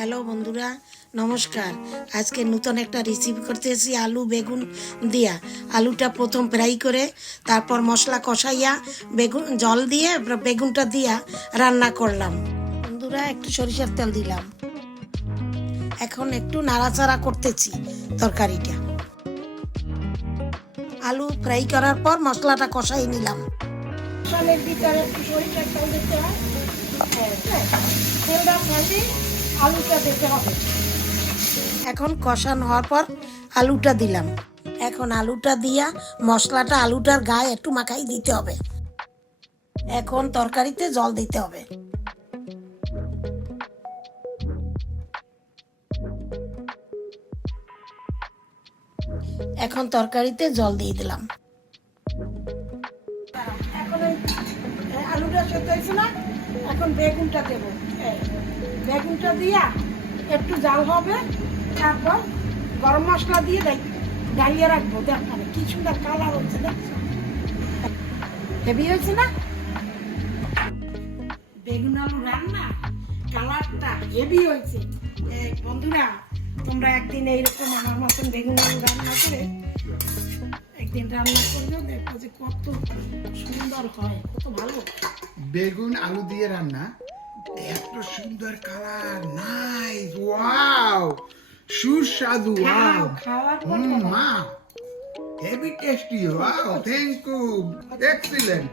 Hello বন্ধুরা, নমস্কার। আজকে নতুন একটা রেসিপি করতেছি আলু বেগুন দিয়া। আলুটা প্রথম ফ্রাই করে তারপর মশলা কষাইয়া বেগুন জল দিয়ে বেগুনটা দিয়া রান্না করলাম। বন্ধুরা, একটু সরিষার তেল দিলাম। এখন একটু নাড়াচাড়া করতেছি তরকারিটা। আলু ফ্রাই করার পর মশলাটা কষাই নিলাম। মশলার ভিতরে একটু সরিষার তেল দিতে হয়, তেলটা ফেলে আলুটা দিতে হবে। এখন কষানো হওয়ার পর আলুটা দিলাম। এখন আলুটা দিয়া মশলাটা আলুটার গায়ে একটু মাখাই দিতে হবে। এখন তরকারিতে জল দিতে হবে। এখন তরকারিতে জল দিয়ে দিলাম। এখন আলুটা সেদ্ধ হয়েছে না, এখন বেগুনটা দেব। বেগুনটা দিয়া একটু জাল হবে, তারপর গরম মশলা দিয়ে ডালিয়ে রাখবো। দেখো কি সুন্দর কালার হচ্ছে, দেখছো হেভি হয়েছে না? বেগুন আলু রান্না কালারটা হেভি হয়েছে। বন্ধুরা, তোমরা একদিন এইরকম আমার মতন বেগুন আলু রান্না করে একদিন রান্না করলেও দেখো যে কত সুন্দর হয়, কত ভালো। বেগুন আলু দিয়ে রান্না, এত সুন্দর কালার, নাইস, ওয়াও, সুস্বাদু, ওয়াও, খাওয়ার মা, heavy tasty, wow, thank you, excellent.